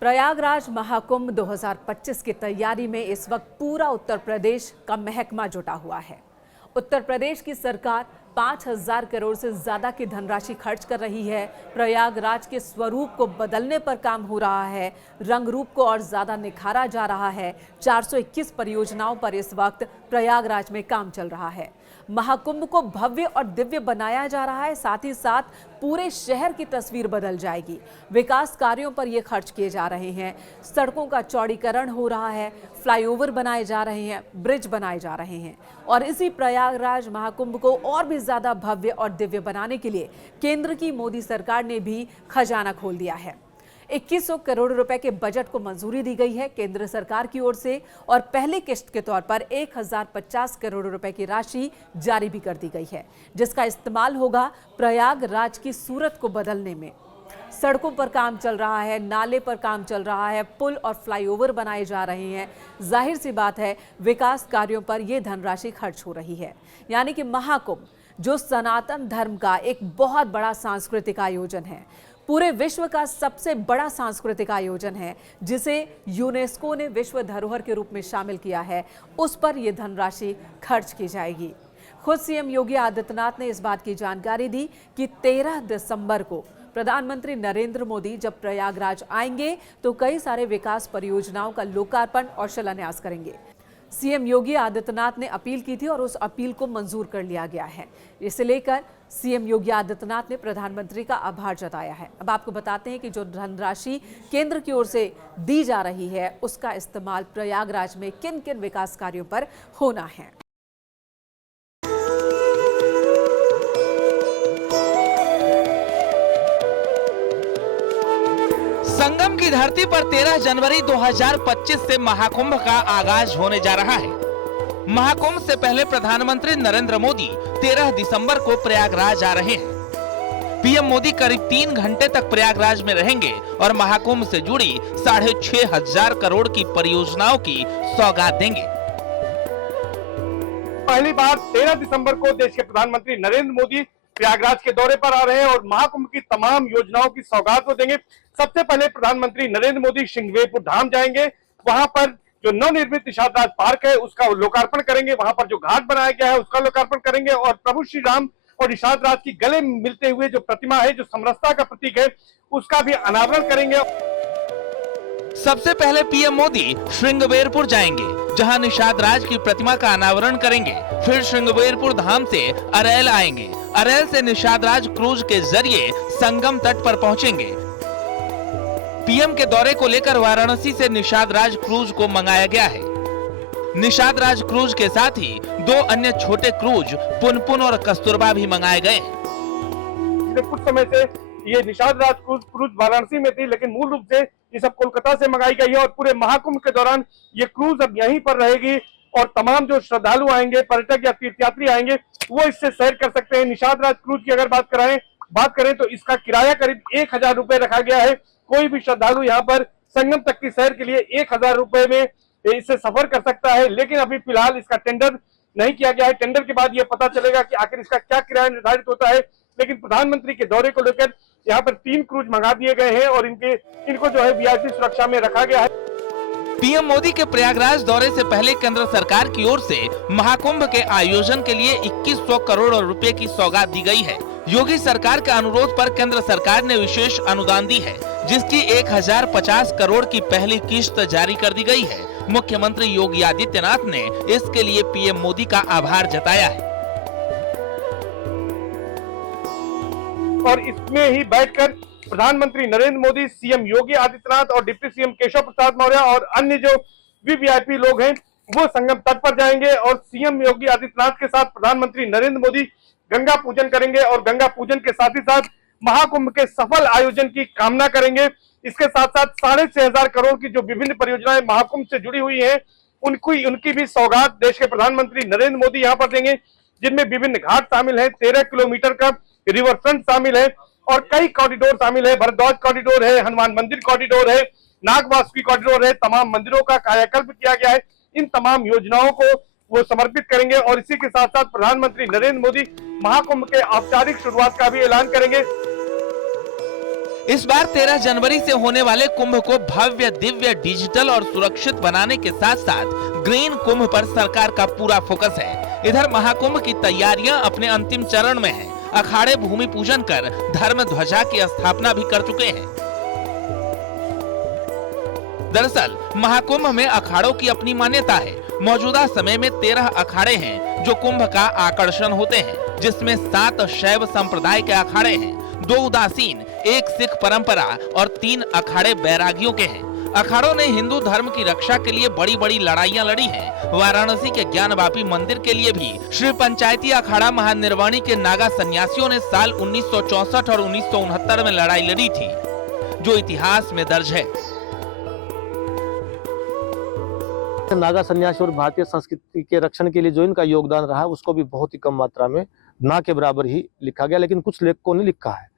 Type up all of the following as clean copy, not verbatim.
प्रयागराज महाकुंभ 2025 की तैयारी में इस वक्त पूरा उत्तर प्रदेश का महकमा जुटा हुआ है। उत्तर प्रदेश की सरकार 5,000 करोड़ से ज्यादा की धनराशि खर्च कर रही है। प्रयागराज के स्वरूप को बदलने पर काम हो रहा है, रंग रूप को और ज्यादा निखारा जा रहा है। 421 परियोजनाओं पर इस वक्त प्रयागराज में काम चल रहा है। महाकुंभ को भव्य और दिव्य बनाया जा रहा है, साथ ही साथ पूरे शहर की तस्वीर बदल जाएगी। विकास कार्यों पर ये खर्च किए जा रहे हैं। सड़कों का चौड़ीकरण हो रहा है, फ्लाईओवर बनाए जा रहे हैं, ब्रिज बनाए जा रहे हैं और इसी प्रयागराज महाकुंभ को और भी ज्यादा भव्य और दिव्य बनाने के लिए केंद्र की मोदी सरकार ने भी खजाना खोल दिया है। 2100 करोड़ रुपए के बजट को मंजूरी दी गई है केंद्र सरकार की ओर से और पहली किश्त के तौर पर 1050 करोड़ रुपए की राशि जारी भी कर दी गई है, जिसका इस्तेमाल होगा प्रयागराज की सूरत को बदलने में। सड़कों पर काम चल रहा है, नाले पर काम चल रहा है, पुल और फ्लाईओवर बनाए जा रहे हैं। जाहिर सी बात है, विकास कार्यों पर यह धनराशि खर्च हो रही है। यानी कि महाकुंभ जो सनातन धर्म का एक बहुत बड़ा सांस्कृतिक आयोजन है, पूरे विश्व का सबसे बड़ा सांस्कृतिक आयोजन है, जिसे यूनेस्को ने विश्व धरोहर के रूप में शामिल किया है, उस पर यह धनराशि खर्च की जाएगी। खुद सीएम योगी आदित्यनाथ ने इस बात की जानकारी दी कि 13 दिसंबर को प्रधानमंत्री नरेंद्र मोदी जब प्रयागराज आएंगे तो कई सारे विकास परियोजनाओं का लोकार्पण और शिलान्यास करेंगे। सीएम योगी आदित्यनाथ ने अपील की थी और उस अपील को मंजूर कर लिया गया है। इसे लेकर सीएम योगी आदित्यनाथ ने प्रधानमंत्री का आभार जताया है। अब आपको बताते हैं कि जो धनराशि केंद्र की ओर से दी जा रही है, उसका इस्तेमाल प्रयागराज में किन किन विकास कार्यों पर होना है। संगम की धरती पर 13 जनवरी 2025 से महाकुंभ का आगाज होने जा रहा है। महाकुंभ से पहले प्रधानमंत्री नरेंद्र मोदी 13 दिसंबर को प्रयागराज आ रहे हैं। पीएम मोदी करीब 3 घंटे तक प्रयागराज में रहेंगे और महाकुंभ से जुड़ी 6,500 करोड़ की परियोजनाओं की सौगात देंगे। पहली बार 13 दिसंबर को देश के प्रधानमंत्री नरेंद्र मोदी प्रयागराज के दौरे पर आ रहे हैं और महाकुंभ की तमाम योजनाओं की सौगात को देंगे। सबसे पहले प्रधानमंत्री नरेंद्र मोदी श्रृंगवेरपुर धाम जाएंगे, वहां पर जो नवनिर्मित निषाद राज पार्क है उसका लोकार्पण करेंगे, वहां पर जो घाट बनाया गया है उसका लोकार्पण करेंगे और प्रभु श्री राम और निषाद राज की गले मिलते हुए जो प्रतिमा है, जो समरसता का प्रतीक है, उसका भी अनावरण करेंगे। सबसे पहले पीएम मोदी श्रृंगवेरपुर जाएंगे, जहां निषाद राज की प्रतिमा का अनावरण करेंगे। फिर श्रृंगवेरपुर धाम से अरैल आएंगे। अरैल से निषाद राज क्रूज के जरिए संगम तट पर पहुंचेंगे। पीएम के दौरे को लेकर वाराणसी से निषाद राज क्रूज को मंगाया गया है। निषाद राज क्रूज के साथ ही 2 अन्य छोटे क्रूज पुनपुन और कस्तूरबा भी मंगाए गए। कुछ समय से ये निषाद राज क्रूज वाराणसी में थी, लेकिन मूल रूप से ये सब कोलकाता से मंगाई गई है और पूरे महाकुंभ के दौरान ये क्रूज अब यहीं पर रहेगी और तमाम जो श्रद्धालु आएंगे, पर्यटक या तीर्थयात्री आएंगे, वो इससे सैर कर सकते हैं। निषाद राज क्रूज की अगर बात करें तो इसका किराया करीब 1000 रुपए रखा गया है। कोई भी श्रद्धालु यहाँ पर संगम तक की सैर के लिए 1000 रुपए में इससे सफर कर सकता है, लेकिन अभी फिलहाल इसका टेंडर नहीं किया गया है। टेंडर के बाद ये पता चलेगा कि आखिर इसका क्या किराया निर्धारित होता है। लेकिन प्रधानमंत्री के दौरे को लेकर यहाँ पर 3 क्रूज मंगा दिए गए हैं और इनको जो है वीआईपी सुरक्षा में रखा गया है। पीएम मोदी के प्रयागराज दौरे से पहले केंद्र सरकार की ओर से महाकुंभ के आयोजन के लिए 2100 करोड़ रुपए की सौगात दी गई है। योगी सरकार के अनुरोध पर केंद्र सरकार ने विशेष अनुदान दी है, जिसकी 1050 करोड़ की पहली किश्त जारी कर दी गई है। मुख्यमंत्री योगी आदित्यनाथ ने इसके लिए पीएम मोदी का आभार जताया है और इसमें ही बैठकर प्रधानमंत्री नरेंद्र मोदी, सीएम योगी आदित्यनाथ और डिप्टी सीएम केशव प्रसाद मौर्य और अन्य जो वीवीआईपी लोग हैं वो संगम तट पर जाएंगे और सीएम योगी आदित्यनाथ के साथ प्रधानमंत्री नरेंद्र मोदी गंगा पूजन करेंगे और गंगा पूजन के साथ ही साथ महाकुंभ के सफल आयोजन की कामना करेंगे। इसके साथ साथ 6,500 करोड़ की जो विभिन्न परियोजनाएं महाकुंभ से जुड़ी हुई हैं, उनकी भी सौगात देश के प्रधानमंत्री नरेंद्र मोदी यहाँ पर देंगे, जिनमें विभिन्न घाट शामिल है, 13 किलोमीटर का रिवर फ्रंट शामिल है और कई कॉरिडोर शामिल है। भरद्वाज कॉरिडोर है, हनुमान मंदिर कॉरिडोर है, नागवासुकी कॉरिडोर है। तमाम मंदिरों का कायाकल्प किया गया है। इन तमाम योजनाओं को वो समर्पित करेंगे और इसी के साथ साथ प्रधानमंत्री नरेंद्र मोदी महाकुंभ के औपचारिक शुरुआत का भी ऐलान करेंगे। इस बार 13 जनवरी से होने वाले कुंभ को भव्य, दिव्य, डिजिटल और सुरक्षित बनाने के साथ साथ ग्रीन कुंभ पर सरकार का पूरा फोकस है। इधर महाकुंभ की तैयारियां अपने अंतिम चरण में हैं। अखाड़े भूमि पूजन कर धर्म ध्वजा की स्थापना भी कर चुके हैं। दरअसल महाकुंभ में अखाड़ों की अपनी मान्यता है। मौजूदा समय में 13 अखाड़े हैं जो कुंभ का आकर्षण होते हैं, जिसमें 7 शैव संप्रदाय के अखाड़े हैं, 2 उदासीन, 1 सिख परंपरा और 3 अखाड़े बैरागियों के हैं। अखाड़ों ने हिंदू धर्म की रक्षा के लिए बड़ी बड़ी लड़ाइयां लड़ी हैं। वाराणसी के ज्ञानवापी मंदिर के लिए भी श्री पंचायती अखाड़ा महानिर्वाणी के नागा सन्यासियों ने साल 1964 और 1969 में लड़ाई लड़ी थी, जो इतिहास में दर्ज है। नागा सन्यासी और भारतीय संस्कृति के रक्षण के लिए जो इनका योगदान रहा, उसको भी बहुत ही कम मात्रा में, ना के बराबर ही लिखा गया, लेकिन कुछ लेखकों ने लिखा है,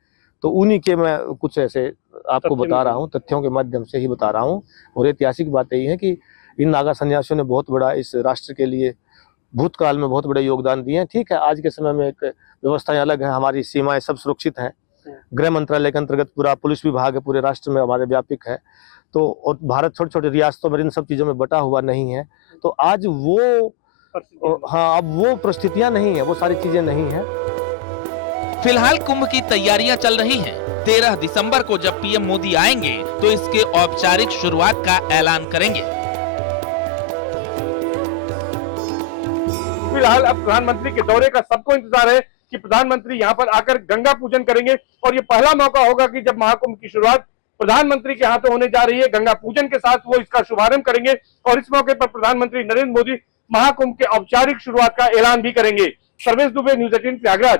तो उन्हीं के मैं कुछ ऐसे आपको बता रहा हूँ, तथ्यों के माध्यम से ही बता रहा हूँ। और ऐतिहासिक बात यही है कि इन नागा सन्यासियों ने बहुत बड़ा इस राष्ट्र के लिए भूतकाल में बहुत बड़े योगदान दिए हैं। ठीक है, आज के समय में एक व्यवस्थाएं अलग है, हमारी सीमाएं सब सुरक्षित हैं, गृह मंत्रालय के अंतर्गत पूरा पुलिस विभाग है, पूरे राष्ट्र में हमारे व्यापक है, तो और भारत छोटे छोटे रियासतों में इन सब चीजों में बटा हुआ नहीं है। तो आज वो अब वो परिस्थितियां नहीं है, वो सारी चीजें नहीं है। फिलहाल कुंभ की तैयारियां चल रही हैं। 13 दिसंबर को जब पीएम मोदी आएंगे तो इसके औपचारिक शुरुआत का ऐलान करेंगे। फिलहाल अब प्रधानमंत्री के दौरे का सबको इंतजार है कि प्रधानमंत्री यहां पर आकर गंगा पूजन करेंगे, और ये पहला मौका होगा कि जब महाकुंभ की शुरुआत प्रधानमंत्री के हाथों होने जा रही है। गंगा पूजन के साथ वो इसका शुभारंभ करेंगे, और इस मौके पर प्रधानमंत्री नरेंद्र मोदी महाकुंभ के औपचारिक शुरुआत का ऐलान भी करेंगे। सर्वेश दुबे, न्यूज़ 18 प्रयागराज।